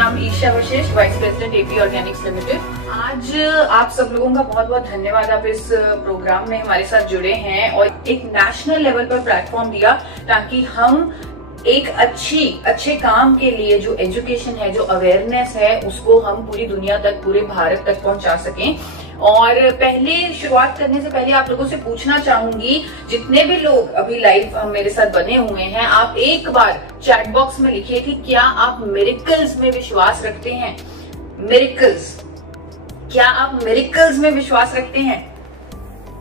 नाम Isha Vashishtha, vice president AP Organics Limited. आज आप सब लोगों का बहुत बहुत धन्यवाद, आप इस प्रोग्राम में हमारे साथ जुड़े हैं और एक नेशनल लेवल पर प्लेटफॉर्म दिया ताकि हम एक अच्छे काम के लिए जो एजुकेशन है, जो अवेयरनेस है, उसको हम पूरी दुनिया तक, पूरे भारत तक पहुंचा सकें। और पहले शुरुआत करने से पहले आप लोगों से पूछना चाहूंगी, जितने भी लोग अभी लाइव मेरे साथ बने हुए हैं, आप एक बार चैट बॉक्स में लिखिए कि क्या आप मिरेकल्स में विश्वास रखते हैं। मिरेकल्स, क्या आप मिरेकल्स में विश्वास रखते हैं?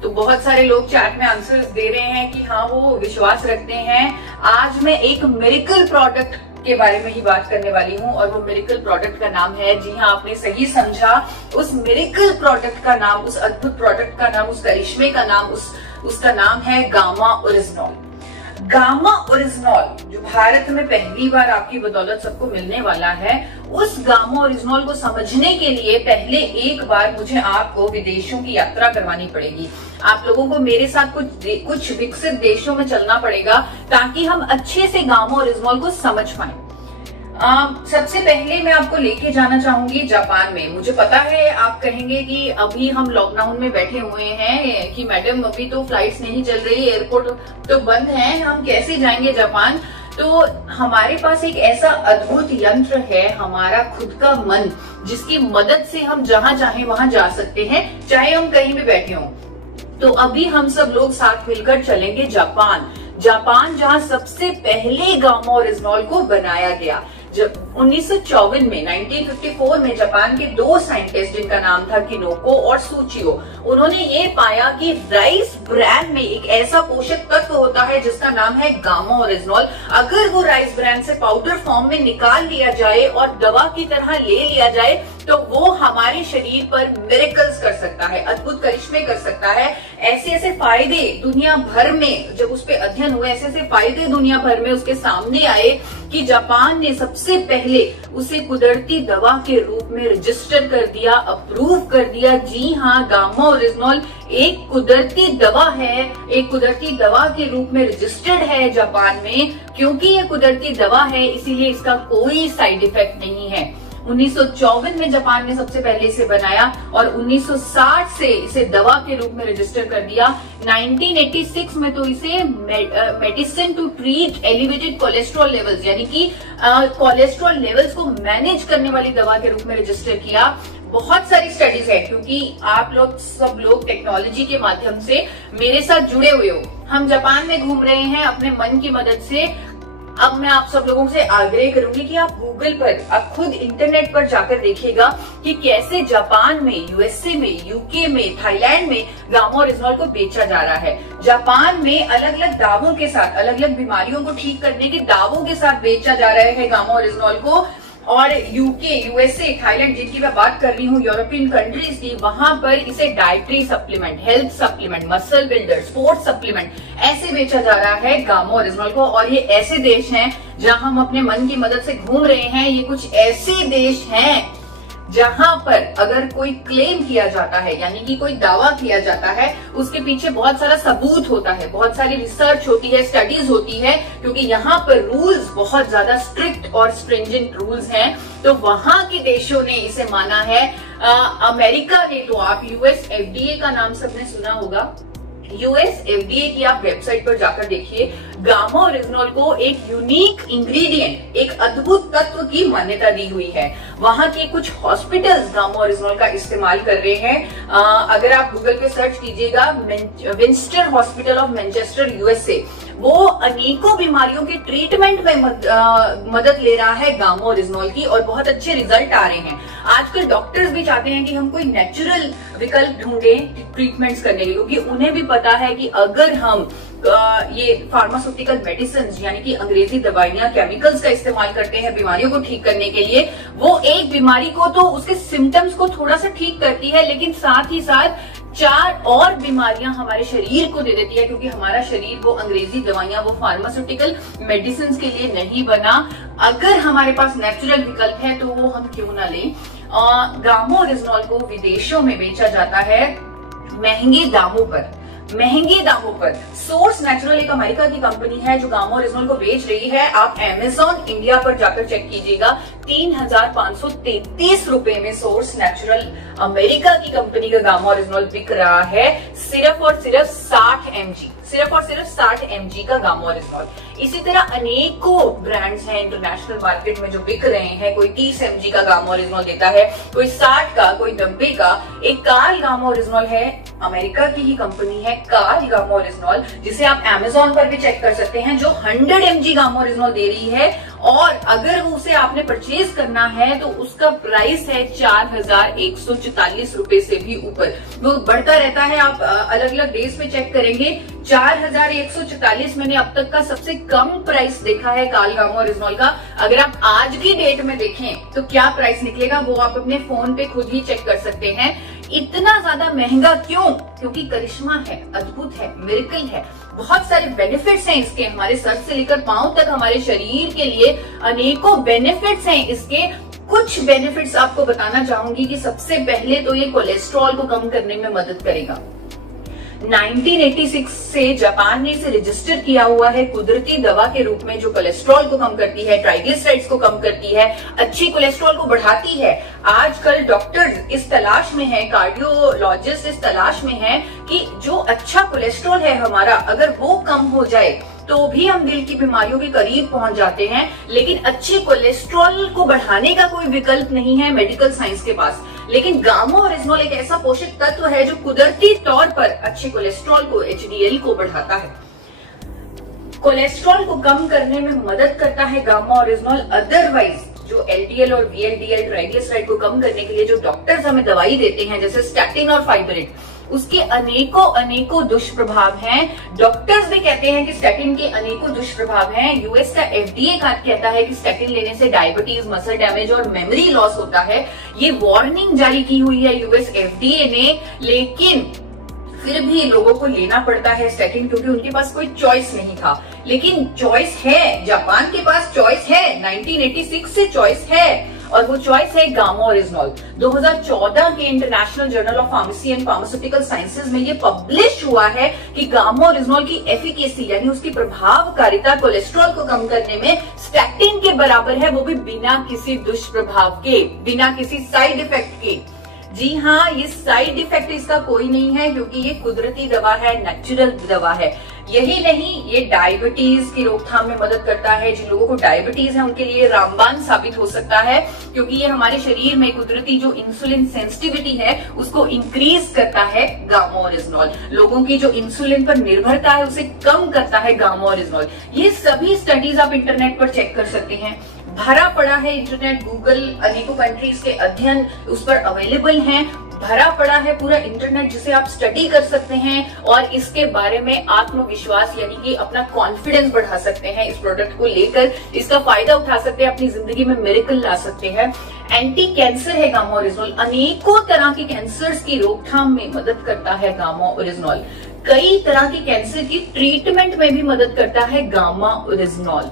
तो बहुत सारे लोग चैट में आंसर्स दे रहे हैं कि हाँ वो विश्वास रखते हैं। आज मैं एक मिरेकल प्रोडक्ट के बारे में ही बात करने वाली हूँ और वो मिरेकल प्रोडक्ट का नाम है, जी हाँ आपने सही समझा, उस मिरेकल प्रोडक्ट का नाम, उस अद्भुत प्रोडक्ट का नाम, उस करिश्मे का नाम, उसका नाम है गामा ओरिजिनॉल। गामा ओरिजिनॉल जो भारत में पहली बार आपकी बदौलत सबको मिलने वाला है, उस गामा ओरिजिनॉल को समझने के लिए पहले एक बार मुझे आपको विदेशों की यात्रा करवानी पड़ेगी। आप लोगों को मेरे साथ कुछ विकसित देशों में चलना पड़ेगा ताकि हम अच्छे से गामा ओरिजिनॉल को समझ पाए। सबसे पहले मैं आपको लेके जाना चाहूंगी जापान में। मुझे पता है आप कहेंगे कि अभी हम लॉकडाउन में बैठे हुए हैं कि मैडम अभी तो फ्लाइट्स नहीं चल रही, एयरपोर्ट तो बंद है, हम कैसे जाएंगे जापान। तो हमारे पास एक ऐसा अद्भुत यंत्र है, हमारा खुद का मन, जिसकी मदद से हम जहां चाहे वहां जा सकते हैं, चाहे हम कहीं भी बैठे हों। तो अभी हम सब लोग साथ मिलकर चलेंगे जापान, जहां सबसे पहले गामा ओरिजिनॉल को बनाया गया। जब 1954 में 1954 में जापान के दो साइंटिस्ट, जिनका नाम था किनोको और सूचियो, उन्होंने ये पाया कि राइस ब्रैन में एक ऐसा पोषक तत्व होता है जिसका नाम है गामा ओरिजिनॉल। अगर वो राइस ब्रैन से पाउडर फॉर्म में निकाल लिया जाए और दवा की तरह ले लिया जाए तो वो हमारे शरीर पर मिरेकल्स कर सकता है, अद्भुत करिश्मे कर सकता है। ऐसे ऐसे फायदे दुनिया भर में, जब उस पर अध्ययन हुए, ऐसे ऐसे फायदे दुनिया भर में उसके सामने आए कि जापान ने सबसे पहले उसे कुदरती दवा के रूप में रजिस्टर कर दिया, अप्रूव कर दिया। जी हाँ, गामा ओरिजिनॉल एक कुदरती दवा है, एक कुदरती दवा के रूप में रजिस्टर्ड है जापान में। क्योंकि ये कुदरती दवा है इसीलिए इसका कोई साइड इफेक्ट नहीं है। 1954 में जापान ने सबसे पहले इसे बनाया और 1960 से इसे दवा के रूप में रजिस्टर कर दिया। 1986 में तो इसे medicine to treat elevated cholesterol levels, यानी कि कोलेस्ट्रॉल लेवल्स को मैनेज करने वाली दवा के रूप में रजिस्टर किया। बहुत सारी स्टडीज है, क्योंकि आप लोग सब लोग टेक्नोलॉजी के माध्यम से मेरे साथ जुड़े हुए हो। हम जापान में घूम रहे हैं अपने मन की मदद से। अब मैं आप सब लोगों से आग्रह करूंगी कि आप गूगल पर, आप खुद इंटरनेट पर जाकर देखिएगा कि कैसे जापान में, यूएसए में, यूके में, थाईलैंड में गामा ओरिजिनॉल को बेचा जा रहा है। जापान में अलग अलग दावों के साथ, अलग अलग बीमारियों को ठीक करने के दावों के साथ बेचा जा रहा है गामा ओरिजिनॉल को। और यूके, यूएसए, थाईलैंड, जिनकी मैं बात कर रही हूँ, यूरोपियन कंट्रीज की, वहां पर इसे dietary supplement, health supplement, muscle builder, sports supplement ऐसे बेचा जा रहा है गामा ओरिजिनॉल को। और ये ऐसे देश हैं जहां हम अपने मन की मदद से घूम रहे हैं। ये कुछ ऐसे देश हैं जहां पर अगर कोई क्लेम किया जाता है, यानी कि कोई दावा किया जाता है, उसके पीछे बहुत सारा सबूत होता है, बहुत सारी रिसर्च होती है, स्टडीज होती है, क्योंकि यहाँ पर रूल्स बहुत ज्यादा स्ट्रिक्ट और स्ट्रिंजेंट रूल्स हैं। तो वहां के देशों ने इसे माना है। अमेरिका ने तो, आप यूएस एफडीए का नाम सबने सुना होगा, यूएस एफडीए की आप वेबसाइट पर जाकर देखिए, गामा ओरिजिनॉल को एक यूनिक इंग्रेडिएंट, एक अद्भुत तत्व की मान्यता दी हुई है। वहां के कुछ हॉस्पिटल्स गामा ओरिजिनॉल का इस्तेमाल कर रहे हैं। अगर आप गूगल पे सर्च कीजिएगा, विंस्टर हॉस्पिटल ऑफ मैनचेस्टर यूएसए, वो अनेकों बीमारियों के ट्रीटमेंट में मदद ले रहा है गामा ओरिजिनॉल की, और बहुत अच्छे रिजल्ट आ रहे हैं। आजकल डॉक्टर्स भी चाहते हैं कि हम कोई नेचुरल विकल्प ढूंढें ट्रीटमेंट्स करने के लिए, क्योंकि उन्हें भी पता है कि अगर हम ये फार्मास्यूटिकल मेडिसिन, यानी कि अंग्रेजी दवाइयां, केमिकल्स का इस्तेमाल करते हैं बीमारियों को ठीक करने के लिए, वो एक बीमारी को तो उसके सिम्टम्स को थोड़ा सा ठीक करती है, लेकिन साथ ही साथ 4 और बीमारियां हमारे शरीर को दे देती है, क्योंकि हमारा शरीर वो अंग्रेजी दवाइयां, वो फार्मास्यूटिकल मेडिसिन के लिए नहीं बना। अगर हमारे पास नेचुरल विकल्प है तो वो हम क्यों ना लें। गामा ओरिजिनॉल को विदेशों में बेचा जाता है महंगे दामों पर। महंगे दामों पर। सोर्स नेचुरल एक अमेरिका की कंपनी है जो गामा ओरिजिनल को बेच रही है। आप अमेजॉन इंडिया पर जाकर चेक कीजिएगा, 3,533 रुपए में सोर्स नेचुरल अमेरिका की कंपनी का गामा ओरिजिनल बिक रहा है, सिर्फ और सिर्फ 60 mg, सिर्फ और सिर्फ 60 mg का गामा ओरिजिनल। इसी तरह अनेकों ब्रांड्स हैं इंटरनेशनल मार्केट में जो बिक रहे हैं। कोई 30 mg का गामा ओरिजिनल देता है, कोई 60 का, कोई 90 का। एक कार्ल गामा ओरिजिनल है, अमेरिका की ही कंपनी है कार्ल गामा ओरिजिनल, जिसे आप अमेजॉन पर भी चेक कर सकते हैं, जो 100 mg गामा ओरिजिनल दे रही है। और अगर उसे आपने परचेज करना है तो उसका प्राइस है 4,144 रुपए से भी ऊपर। वो बढ़ता रहता है, आप अलग अलग डेज पे चेक करेंगे। 4,144 मैंने अब तक का सबसे कम प्राइस देखा है कार्ल गामा ओरिजिनल का। अगर आप आज की डेट में देखें तो क्या प्राइस निकलेगा वो आप अपने फोन पे खुद ही चेक कर सकते हैं। इतना ज्यादा महंगा क्यों? क्योंकि करिश्मा है, अद्भुत है, मिरेकल है, बहुत सारे बेनिफिट्स हैं इसके। हमारे सर से लेकर पांव तक हमारे शरीर के लिए अनेकों बेनिफिट्स हैं इसके। कुछ बेनिफिट्स आपको बताना चाहूंगी कि सबसे पहले तो ये कोलेस्ट्रॉल को कम करने में मदद करेगा। 1986 से जापान ने इसे रजिस्टर किया हुआ है कुदरती दवा के रूप में, जो कोलेस्ट्रॉल को कम करती है, ट्राइग्लिसराइड्स को कम करती है, अच्छी कोलेस्ट्रॉल को बढ़ाती है। आजकल डॉक्टर्स इस तलाश में हैं, कार्डियोलॉजिस्ट इस तलाश में हैं कि जो अच्छा कोलेस्ट्रॉल है हमारा, अगर वो कम हो जाए तो भी हम दिल की बीमारियों के करीब पहुंच जाते हैं। लेकिन अच्छे कोलेस्ट्रॉल को बढ़ाने का कोई विकल्प नहीं है मेडिकल साइंस के पास। लेकिन गामा ओरिजिनल एक ऐसा पोषक तत्व है जो कुदरती तौर पर अच्छे कोलेस्ट्रॉल को, HDL को बढ़ाता है। कोलेस्ट्रॉल को कम करने में मदद करता है गामा ओरिजिनल। अदरवाइज जो LDL और VLDL ट्राइग्लिसराइड को कम करने के लिए जो डॉक्टर्स हमें दवाई देते हैं, जैसे स्टैटिन और फाइबरेट, उसके अनेकों दुष्प्रभाव हैं। डॉक्टर्स भी कहते हैं कि स्टैटिन के अनेकों दुष्प्रभाव हैं। यूएस का FDA कहता है कि स्टैटिन लेने से डायबिटीज, मसल डैमेज और मेमोरी लॉस होता है। ये वार्निंग जारी की हुई है यूएस FDA ने, लेकिन फिर भी लोगों को लेना पड़ता है स्टैटिन, क्योंकि उनके पास कोई चॉइस नहीं था। लेकिन चॉइस है, जापान के पास चॉइस है, 1986 से चॉइस है, और वो चॉइस है गामा ओरिजिनल। 2014 के international journal of pharmacy and pharmaceutical sciences में ये पब्लिश हुआ है कि गामा ओरिजिनल की एफिकेसी यानी उसकी प्रभावकारिता कोलेस्ट्रॉल को कम करने में स्टैटिन के बराबर है, वो भी बिना किसी दुष्प्रभाव के, बिना किसी साइड इफेक्ट के। जी हाँ, ये साइड इफेक्ट इसका कोई नहीं है, क्योंकि ये कुदरती दवा है, नेचुरल दवा है। यही नहीं, ये डायबिटीज की रोकथाम में मदद करता है। जिन लोगों को डायबिटीज है उनके लिए रामबाण साबित हो सकता है, क्योंकि ये हमारे शरीर में कुदरती जो इंसुलिन सेंसिटिविटी है उसको इंक्रीज करता है गामा ओरिजिनल। लोगों की जो इंसुलिन पर निर्भरता है उसे कम करता है गामा ओरिजिनल। ये सभी स्टडीज आप इंटरनेट पर चेक कर सकते हैं, भरा पड़ा है इंटरनेट, गूगल, अनेकों कंट्रीज के अध्ययन उस पर अवेलेबल हैं, भरा पड़ा है पूरा इंटरनेट, जिसे आप स्टडी कर सकते हैं और इसके बारे में आत्मविश्वास यानी कि अपना कॉन्फिडेंस बढ़ा सकते हैं। इस प्रोडक्ट को लेकर इसका फायदा उठा सकते हैं, अपनी जिंदगी में मिरेकल ला सकते हैं। एंटी कैंसर है गामा ओरिजिनल, अनेकों तरह के कैंसर्स की रोकथाम में मदद करता है गामा ओरिजिनल। कई तरह के कैंसर की ट्रीटमेंट में भी मदद करता है गामा ओरिजिनल।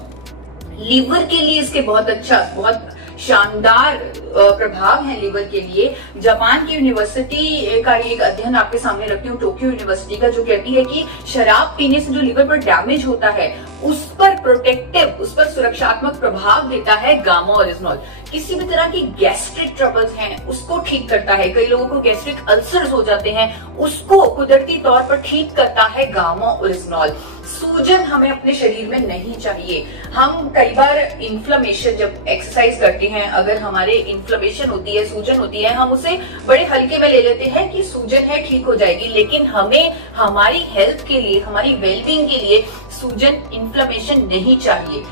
लीवर के लिए इसके बहुत शानदार प्रभाव है लीवर के लिए। जापान की यूनिवर्सिटी का एक अध्ययन आपके सामने रखती हूँ, टोक्यो यूनिवर्सिटी का, जो कहती है कि शराब पीने से जो लीवर पर डैमेज होता है उस पर प्रोटेक्टिव, उस पर सुरक्षात्मक प्रभाव देता है गामा ओरिजिनल। किसी भी तरह की गैस्ट्रिक ट्रबल्स हैं उसको ठीक करता है। कई लोगों को गैस्ट्रिक अल्सर्स हो जाते हैं, उसको कुदरती तौर पर ठीक करता है गामा ओरिजिनल। सूजन हमें अपने शरीर में नहीं चाहिए। हम कई बार इन्फ्लेमेशन, जब एक्सरसाइज करते हैं, अगर हमारे इन्फ्लेमेशन होती है, सूजन होती है, हम उसे बड़े हल्के में ले लेते हैं कि सूजन है, ठीक हो जाएगी। लेकिन हमें हमारी हेल्थ के लिए, हमारी वेलबींग के लिए सूजन, इन्फ्लेमेशन नहीं चाहिए।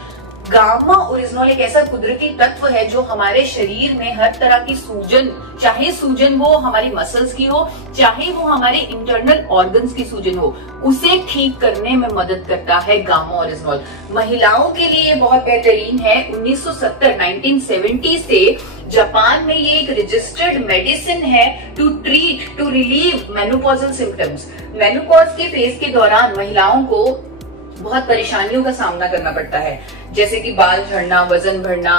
गामा ओरिजिनल एक ऐसा कुदरती तत्व है जो हमारे शरीर में हर तरह की सूजन, चाहे सूजन वो हमारी मसल्स की हो, चाहे वो हमारे इंटरनल ऑर्गन्स की सूजन हो, उसे ठीक करने में मदद करता है गामा ओरिजिनल। महिलाओं के लिए बहुत बेहतरीन है। 1970 से जापान में ये एक रजिस्टर्ड मेडिसिन है to treat, to relieve menopausal symptoms. Menopause के फेज के दौरान महिलाओं को बहुत परेशानियों का सामना करना पड़ता है, जैसे कि बाल झड़ना, वजन बढ़ना,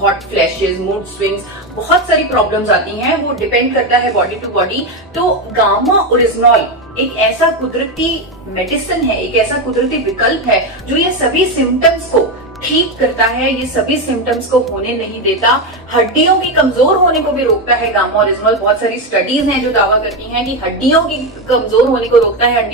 हॉट फ्लैशेस, मूड स्विंग्स, बहुत सारी प्रॉब्लम्स आती हैं, वो डिपेंड करता है बॉडी टू बॉडी। तो गामा ओरिजिनॉल एक ऐसा कुदरती मेडिसिन है, एक ऐसा कुदरती विकल्प है जो ये सभी सिम्टम्स को ठीक करता है, ये सभी सिम्टम्स को होने नहीं देता, हड्डियों की कमजोर होने को भी रोकता है गामा ओरिजिनॉल। बहुत सारी स्टडीज हैं जो दावा करती हैं कि हड्डियों की कमजोर होने को रोकता है,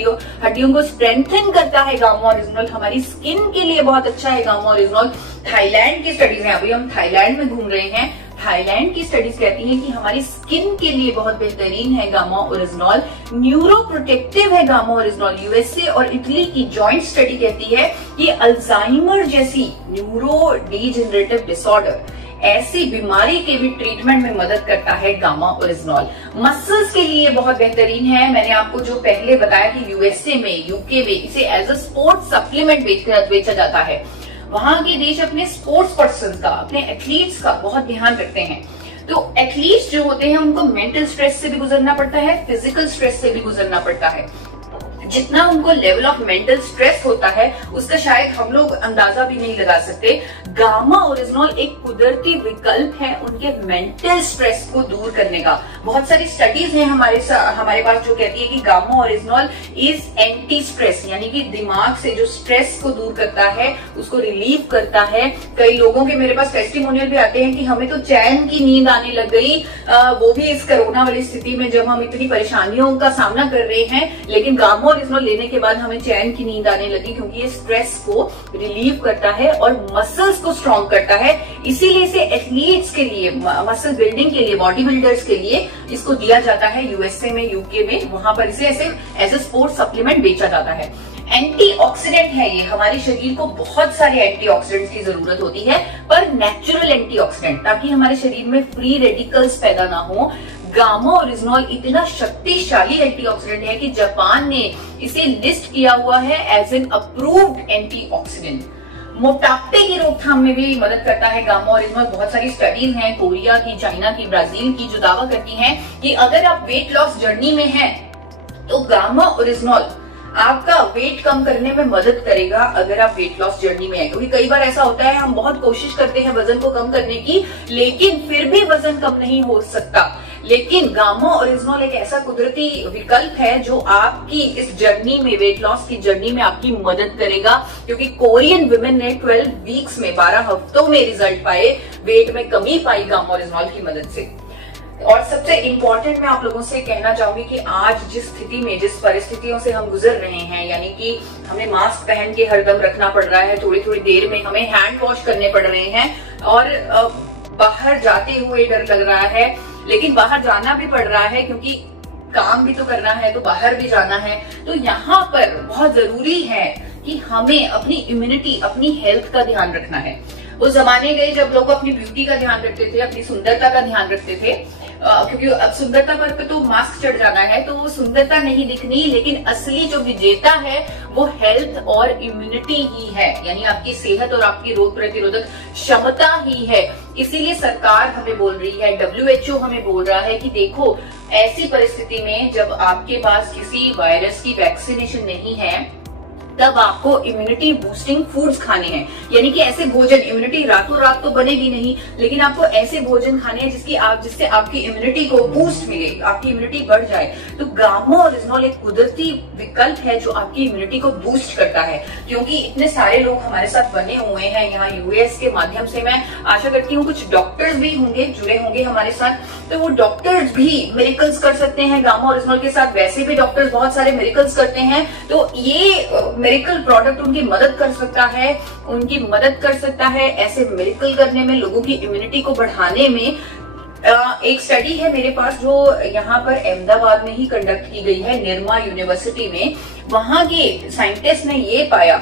हड्डियों को स्ट्रेंथन करता है गामा ओरिजिनॉल। हमारी स्किन के लिए बहुत अच्छा है गामा ओरिजिनॉल। थाईलैंड की स्टडीज हैं, अभी हम थाईलैंड में घूम रहे हैं, थाईलैंड की स्टडीज कहती हैं कि हमारी स्किन के लिए बहुत बेहतरीन है गामा ओरिजिनॉल। न्यूरो प्रोटेक्टिव है गामा ओरिजिनॉल। यूएसए और इटली की जॉइंट स्टडी कहती है कि अल्जाइमर जैसी न्यूरो डीजेनरेटिव डिसऑर्डर, ऐसी बीमारी के भी ट्रीटमेंट में मदद करता है गामा ओरिजिनॉल। मसल्स के लिए बहुत बेहतरीन है। मैंने आपको जो पहले बताया कि यूएसए में, यूके में इसे एज अ स्पोर्ट्स सप्लीमेंट बेचा जाता है। वहां के देश अपने स्पोर्ट्स पर्सन का, अपने एथलीट्स का बहुत ध्यान रखते हैं। तो एथलीट्स जो होते हैं उनको मेंटल स्ट्रेस से भी गुजरना पड़ता है, फिजिकल स्ट्रेस से भी गुजरना पड़ता है। जितना उनको लेवल ऑफ मेंटल स्ट्रेस होता है उसका शायद हम लोग अंदाजा भी नहीं लगा सकते। गामा ओरिजिनॉल एक कुदरती विकल्प है उनके मेंटल स्ट्रेस को दूर करने का। बहुत सारी स्टडीज हैं हमारे पास जो कहती है कि gamma oryzanol is anti stress, यानी कि दिमाग से जो स्ट्रेस को दूर करता है, उसको रिलीव करता है। कई लोगों के मेरे पास टेस्टिमोनियल भी आते हैं कि हमें तो चैन की नींद आने लग गई, वो भी इस कोरोना वाली स्थिति में जब हम इतनी परेशानियों का सामना कर रहे हैं, लेकिन गामा ओरिजिनॉल लेने के बाद हमें चैन की नींद आने लगी, क्योंकि ये स्ट्रेस को रिलीव करता है और मसल्स को स्ट्रॉन्ग करता है। इसीलिए इसे एथलीट्स के लिए, मसल बिल्डिंग के लिए, बॉडी बिल्डर्स के लिए इसको दिया जाता है। यूएसए में, यूके में, वहां पर इसे ऐसे एज ए स्पोर्ट्स सप्लीमेंट बेचा जाता है। एंटीऑक्सीडेंट है ये, हमारे शरीर को बहुत सारे एंटीऑक्सीडेंट्स की जरूरत होती है, पर नेचुरल एंटीऑक्सीडेंट, ताकि हमारे शरीर में फ्री रेडिकल्स पैदा ना हो। गामा ओरिजिनॉल इतना शक्तिशाली एंटीऑक्सीडेंट है कि जापान ने इसे लिस्ट किया हुआ है एज एन अप्रूव्ड एंटीऑक्सीडेंट। मोटापे की रोकथाम में भी मदद करता है गामा ओरिजिनॉल। बहुत सारी स्टडीज हैं कोरिया की, चाइना की, ब्राजील की, जो दावा करती हैं कि अगर आप वेट लॉस जर्नी में हैं तो गामा ओरिजिनॉल आपका वेट कम करने में मदद करेगा। अगर आप वेट लॉस जर्नी में हैं, क्योंकि कई बार ऐसा होता है हम बहुत कोशिश करते हैं वजन को कम करने की, लेकिन फिर भी वजन कम नहीं हो सकता। लेकिन गामा ओरिजिनॉल एक ऐसा कुदरती विकल्प है जो आपकी इस जर्नी में, वेट लॉस की जर्नी में आपकी मदद करेगा। क्योंकि कोरियन वुमेन ने 12 वीक्स में, 12 हफ्तों में रिजल्ट पाए, वेट में कमी पाई गामा ओरिजिनॉल की मदद से। और सबसे इम्पोर्टेंट मैं आप लोगों से कहना चाहूंगी कि आज जिस स्थिति में, जिस परिस्थितियों से हम गुजर रहे हैं, यानी कि हमें मास्क पहन के हरदम रखना पड़ रहा है, थोड़ी थोड़ी देर में हमें हैंड वॉश करने पड़ रहे हैं, और बाहर जाते हुए डर लग रहा है, लेकिन बाहर जाना भी पड़ रहा है क्योंकि काम भी तो करना है, तो बाहर भी जाना है। तो यहाँ पर बहुत जरूरी है कि हमें अपनी इम्यूनिटी, अपनी हेल्थ का ध्यान रखना है। वो जमाने गए जब लोग अपनी ब्यूटी का ध्यान रखते थे, अपनी सुंदरता का ध्यान रखते थे, क्योंकि अब सुंदरता पर तो मास्क चढ़ जाना है, तो वो सुंदरता नहीं दिखनी, लेकिन असली जो विजेता है वो हेल्थ और इम्यूनिटी ही है, यानी आपकी सेहत और आपकी रोग प्रतिरोधक क्षमता ही है। इसीलिए सरकार हमें बोल रही है, WHO हमें बोल रहा है कि देखो, ऐसी परिस्थिति में जब आपके पास किसी वायरस की वैक्सीनेशन नहीं है, तब आपको इम्यूनिटी बूस्टिंग फूड्स खाने हैं। यानी कि ऐसे भोजन, इम्यूनिटी रातों रात तो बनेगी नहीं, लेकिन आपको ऐसे भोजन खाने हैं जिससे आपकी इम्यूनिटी को बूस्ट मिले, आपकी इम्यूनिटी बढ़ जाए। तो गामा ओरिजिनॉल एक कुदरती विकल्प है जो आपकी इम्यूनिटी को बूस्ट करता है। क्योंकि इतने सारे लोग हमारे साथ बने हुए हैं यहाँ यूएस के माध्यम से, मैं आशा करती हूँ कुछ डॉक्टर्स भी होंगे, जुड़े होंगे हमारे साथ, तो वो डॉक्टर्स भी मिरेकल्स कर सकते हैं गामा ओरिजिनॉल के साथ। वैसे भी डॉक्टर्स बहुत सारे मिरेकल्स करते हैं, तो ये मिरेकल प्रोडक्ट उनकी मदद कर सकता है ऐसे मिरेकल करने में, लोगों की इम्यूनिटी को बढ़ाने में। एक स्टडी है मेरे पास जो यहाँ पर अहमदाबाद में ही कंडक्ट की गई है, निर्मा यूनिवर्सिटी में। वहां के साइंटिस्ट ने ये पाया,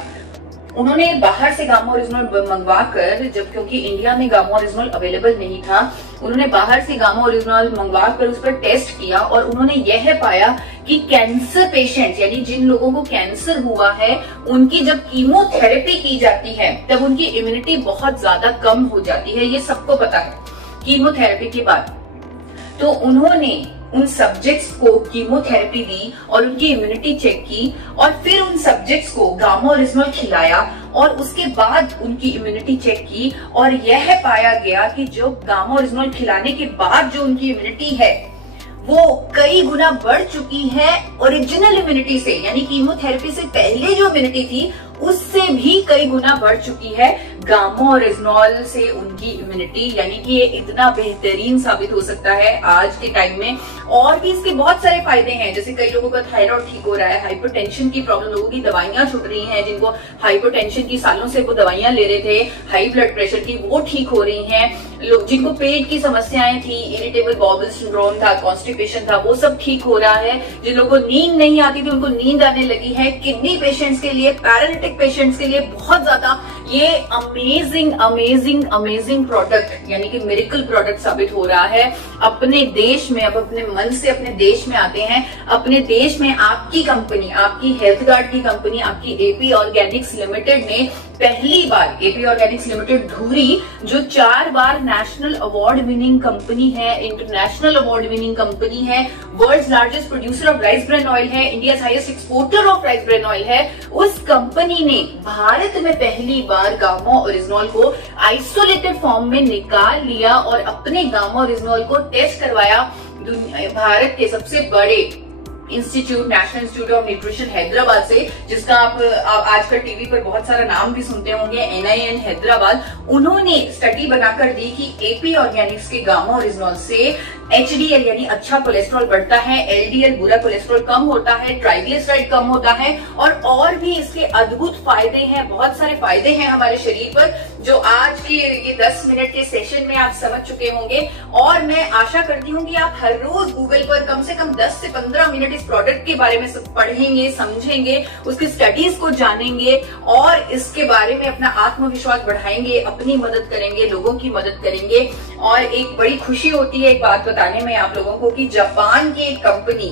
उन्होंने बाहर से गामा ओरिजिनॉल मंगवा कर, जब क्योंकि इंडिया में गामा ओरिजिनॉल अवेलेबल नहीं था, उन्होंने बाहर से गामा ओरिजिनॉल मंगवा कर उस पर टेस्ट किया, और उन्होंने यह पाया कि कैंसर पेशेंट्स, यानी जिन लोगों को कैंसर हुआ है, उनकी जब कीमोथेरेपी की जाती है तब उनकी इम्यूनिटी बहुत ज्यादा कम हो जाती है। ये सबको पता है कीमोथेरेपी के बाद। तो उन्होंने उन सब्जेक्ट्स को कीमोथेरेपी दी और उनकी इम्यूनिटी चेक की और फिर उन सब्जेक्ट्स को गामा ओरिजिनल खिलाया और उसके बाद उनकी इम्यूनिटी चेक की और यह पाया गया कि जो गामा ओरिजिनल खिलाने के बाद जो उनकी इम्यूनिटी है वो कई गुना बढ़ चुकी है ओरिजिनल इम्यूनिटी से, यानी कीमोथेरेपी से पहले जो इम्यूनिटी थी उससे भी कई गुना बढ़ चुकी है गामा ओरिजिनल से उनकी इम्यूनिटी। यानी कि ये इतना बेहतरीन साबित हो सकता है आज के टाइम में। और भी इसके बहुत सारे फायदे हैं, जैसे कई लोगों का थायराइड ठीक हो रहा है, हाइपरटेंशन की प्रॉब्लम, लोगों की दवाइयां छूट रही हैं, जिनको हाइपरटेंशन की सालों से वो दवाइयां ले रहे थे, हाई ब्लड प्रेशर की, वो ठीक हो रही हैं। लोग जिनको पेट की समस्याएं थी, इरिटेबल बाउल सिंड्रोम था, कॉन्स्टिपेशन था, वो सब ठीक हो रहा है। जिन लोगों को नींद नहीं आती थी उनको नींद आने लगी है। किडनी पेशेंट्स के लिए, पैरालिटिक पेशेंट्स के लिए बहुत ज्यादा ये अमेजिंग अमेजिंग अमेजिंग प्रोडक्ट यानी कि मिरेकल प्रोडक्ट साबित हो रहा है अपने देश में। अब अपने मन से अपने देश में आते हैं। अपने देश में आपकी कंपनी, आपकी हेल्थ गार्ड की कंपनी, आपकी एपी ऑर्गेनिक्स लिमिटेड ने पहली बार, एपी ऑर्गेनिक्स लिमिटेड धुरी जो 4 बार नेशनल अवार्ड विनिंग कंपनी है, इंटरनेशनल अवार्ड विनिंग कंपनी है, world's largest producer of rice bran oil है, India highest exporter of rice bran oil है, उस कंपनी ने भारत में पहली बार गामा ओरिजिनल को आइसोलेटेड फॉर्म में निकाल लिया और अपने गामा ओरिजिनल को टेस्ट करवाया भारत के सबसे बड़े institute, national institute of nutrition Hyderabad से, जिसका आप आजकल टीवी पर बहुत सारा नाम भी सुनते होंगे, NIN हैदराबाद। उन्होंने स्टडी बनाकर दी कि एपी ऑर्गेनिक्स के गामा ओरिजिनल से HDL यानी अच्छा कोलेस्ट्रॉल बढ़ता है, LDL बुरा कोलेस्ट्रॉल कम होता है, ट्राइग्लिसराइड कम होता है और भी इसके अद्भुत फायदे हैं, बहुत सारे फायदे हैं हमारे शरीर पर, जो आज के ये 10 मिनट के सेशन में आप समझ चुके होंगे। और मैं आशा करती हूँ कि आप हर रोज गूगल पर कम से कम 10 से 15 मिनट इस प्रोडक्ट के बारे में पढ़ेंगे, समझेंगे, उसकी स्टडीज को जानेंगे और इसके बारे में अपना आत्मविश्वास बढ़ाएंगे, अपनी मदद करेंगे, लोगों की मदद करेंगे। और एक बड़ी खुशी होती है एक बात बताने में आप लोगों को कि जापान की एक कंपनी,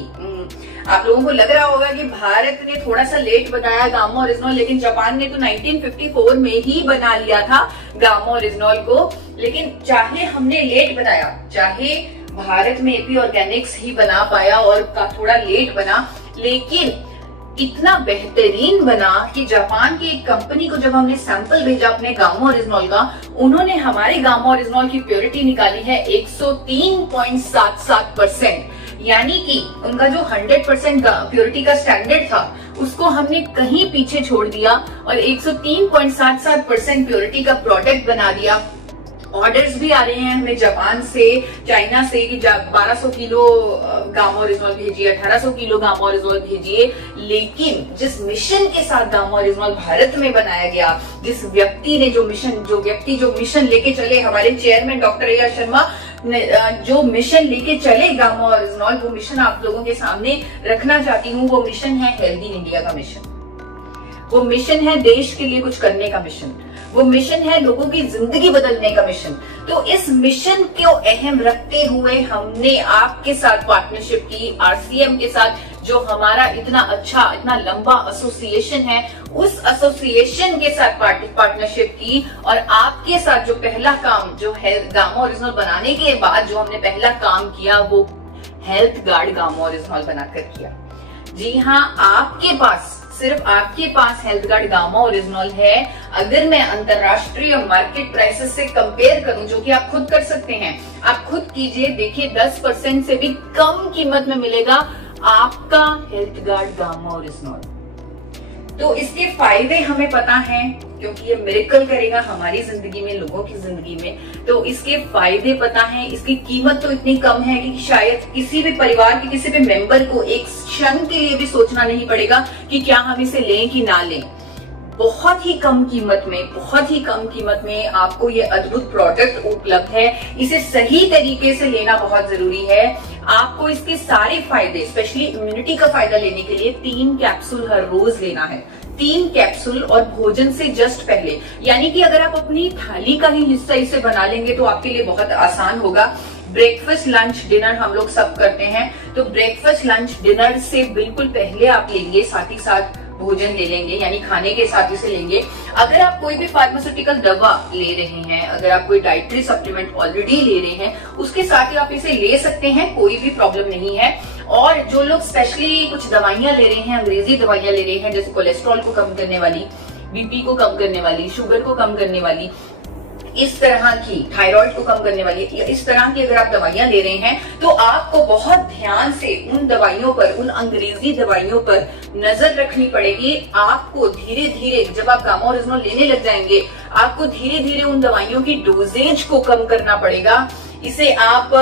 आप लोगों को लग रहा होगा कि भारत ने थोड़ा सा लेट बनाया गामा ओरिजिनल, लेकिन जापान ने तो 1954 में ही बना लिया था गामा ओरिजिनल को। लेकिन चाहे हमने लेट बनाया, चाहे भारत में एपी ऑर्गेनिक्स ही बना पाया और थोड़ा लेट बना, लेकिन इतना बेहतरीन बना कि जापान की एक कंपनी को जब हमने सैंपल भेजा अपने गामा ओरिजिनल का, उन्होंने हमारे गामा ओरिजिनल की प्योरिटी निकाली है 103.77%। यानी कि उनका जो 100% प्योरिटी का स्टैंडर्ड था उसको हमने कहीं पीछे छोड़ दिया और 103.77% प्योरिटी का प्रोडक्ट बना दिया। ऑर्डर्स भी आ रहे हैं हमें जापान से, चाइना से कि 1200 किलो गामा ओरिजिनल भेजिए, 1800 किलो गामा ओरिजिनल भेजिए। लेकिन जिस मिशन के साथ गामा ओरिजिनल भारत में बनाया गया, जिस व्यक्ति ने जो मिशन लेके चले, हमारे चेयरमैन डॉक्टर A.R. शर्मा जो मिशन लेके चले गामा ओरिजिनल, वो मिशन आप लोगों के सामने रखना चाहती हूँ। वो मिशन है हेल्दी इंडिया का मिशन, वो मिशन है देश के लिए कुछ करने का मिशन, वो मिशन है लोगों की जिंदगी बदलने का मिशन। तो इस मिशन को अहम रखते हुए हमने आपके साथ पार्टनरशिप की, RCM के साथ, जो हमारा इतना अच्छा, इतना लंबा एसोसिएशन है, उस एसोसिएशन के साथ पार्टनरशिप की। और आपके साथ जो पहला काम, जो है गामा ओरिजिनल बनाने के बाद जो हमने पहला काम किया, वो हेल्थ गार्ड गामा ओरिजिनल बनाकर किया। जी हाँ, आपके पास, सिर्फ आपके पास हेल्थ गार्ड गामा ओरिजिनल है। अगर मैं अंतरराष्ट्रीय मार्केट प्राइसेस से कंपेयर करूं, जो कि आप खुद कर सकते हैं, आप खुद कीजिए, देखिए 10% से भी कम कीमत में मिलेगा आपका हेल्थ गार्ड गामा ओरिजिनल। तो इसके फायदे हमें पता हैं, क्योंकि ये मिरेकल करेगा हमारी जिंदगी में, लोगों की जिंदगी में। तो इसके फायदे पता हैं, इसकी कीमत तो इतनी कम है कि शायद किसी भी परिवार के किसी भी मेंबर को एक क्षण के लिए भी सोचना नहीं पड़ेगा कि क्या हम इसे लें कि ना लें। बहुत ही कम कीमत में, बहुत ही कम कीमत में आपको ये अद्भुत प्रोडक्ट उपलब्ध है। इसे सही तरीके से लेना बहुत जरूरी है। आपको इसके सारे फायदे, स्पेशली इम्यूनिटी का फायदा लेने के लिए 3 कैप्सूल हर रोज लेना है। 3 कैप्सूल और भोजन से जस्ट पहले, यानी कि अगर आप अपनी थाली का ही हिस्सा इसे बना लेंगे तो आपके लिए बहुत आसान होगा। ब्रेकफास्ट, लंच, डिनर हम लोग सब करते हैं, तो ब्रेकफास्ट, लंच, डिनर से बिल्कुल पहले आप लेंगे, साथ ही साथ भोजन ले लेंगे, यानी खाने के साथ इसे लेंगे। अगर आप कोई भी फार्मास्यूटिकल दवा ले रहे हैं, अगर आप कोई डाइटरी सप्लीमेंट ऑलरेडी ले रहे हैं, उसके साथ ही आप इसे ले सकते हैं, कोई भी प्रॉब्लम नहीं है। और जो लोग स्पेशली कुछ दवाइयां ले रहे हैं, अंग्रेजी दवाइयां ले रहे हैं, जैसे कोलेस्ट्रॉल को कम करने वाली, बीपी को कम करने वाली, शुगर को कम करने वाली, इस तरह की, थायराइड को कम करने वाली, इस तरह की अगर आप दवाइयां ले रहे हैं, तो आपको बहुत ध्यान से उन दवाइयों पर, उन अंग्रेजी दवाइयों पर नजर रखनी पड़ेगी। आपको धीरे धीरे, जब आप गामा ओरिजिनल लेने लग जाएंगे, आपको धीरे धीरे उन दवाइयों की डोजेज को कम करना पड़ेगा। इसे आप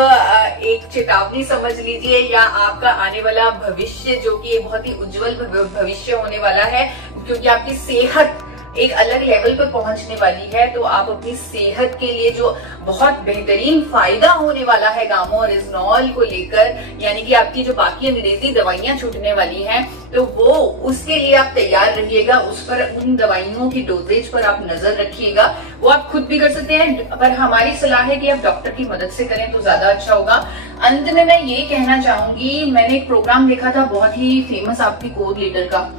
एक चेतावनी समझ लीजिए, या आपका आने वाला भविष्य, जो कि बहुत ही उज्जवल भविष्य होने वाला है, क्योंकि आपकी सेहत एक अलग लेवल पर पहुंचने वाली है। तो आप अपनी सेहत के लिए जो बहुत बेहतरीन फायदा होने वाला है गामा ओरिजिनल को लेकर, यानी कि आपकी जो बाकी अंग्रेजी दवाइयां छूटने वाली हैं, तो वो उसके लिए आप तैयार रहिएगा। उस पर, उन दवाइयों की डोजेज पर आप नजर रखिएगा। वो आप खुद भी कर सकते हैं, पर हमारी सलाह है कि आप डॉक्टर की मदद से करें तो ज्यादा अच्छा होगा। अंत में मैं ये कहना चाहूंगी, मैंने एक प्रोग्राम देखा था बहुत ही फेमस आपकी कोर लीडर का।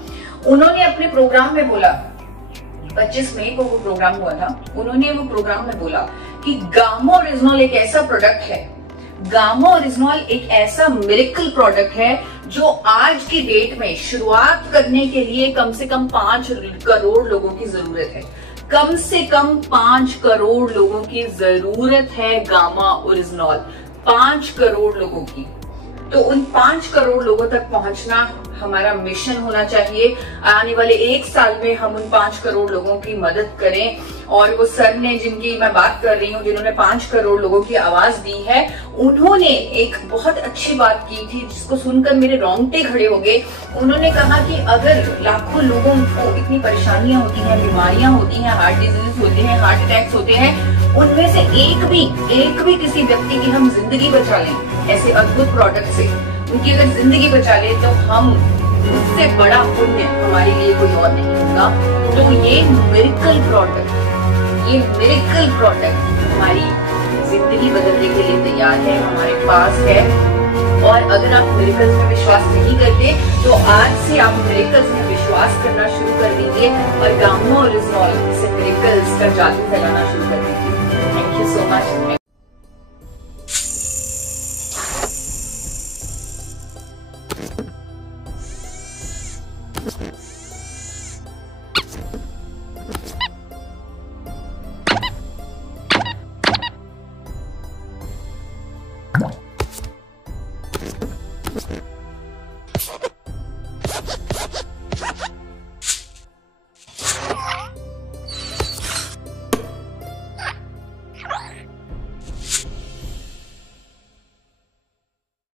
उन्होंने अपने प्रोग्राम में बोला, 25 मई को वो प्रोग्राम हुआ था, उन्होंने वो प्रोग्राम में बोला कि गामा ओरिजिनल एक ऐसा प्रोडक्ट है, गामा ओरिजिनल एक ऐसा मिरेकल प्रोडक्ट है जो आज की डेट में शुरुआत करने के लिए कम से कम 5 करोड़ लोगों की जरूरत है। कम से कम 5 करोड़ लोगों की जरूरत है गामा ओरिजिनल, 5 करोड़ लोगों की। तो उन 5 करोड़ लोगों तक पहुंचना हमारा मिशन होना चाहिए। आने वाले 1 साल में हम उन 5 करोड़ लोगों की मदद करें। और वो सर ने, जिनकी मैं बात कर रही हूँ, जिन्होंने 5 करोड़ लोगों की आवाज दी है, उन्होंने एक बहुत अच्छी बात की थी जिसको सुनकर मेरे रोंगटे खड़े हो गए। उन्होंने कहा कि अगर लाखों लोगों को इतनी परेशानियां होती हैं, बीमारियां होती हैं, हार्ट डिजीज होते हैं, हार्ट अटैक्स होते हैं, उनमें से एक भी किसी व्यक्ति की हम जिंदगी बचा लें ऐसे अद्भुत प्रोडक्ट से, उनकी अगर जिंदगी बचा ले, तो हम, उससे बड़ा पुण्य हमारे लिए कोई और नहीं होगा। तो ये मिरेकल प्रोडक्ट हमारी जिंदगी बदलने के लिए तैयार है, हमारे पास है। और अगर आप मिरेकल्स में विश्वास नहीं करते, तो आज से आप मिरेकल्स में विश्वास करना शुरू कर दीजिए और गामा ओरिजिनल से मिरेकल्स का जादू फैलाना शुरू कर दीजिए। Thank you so much.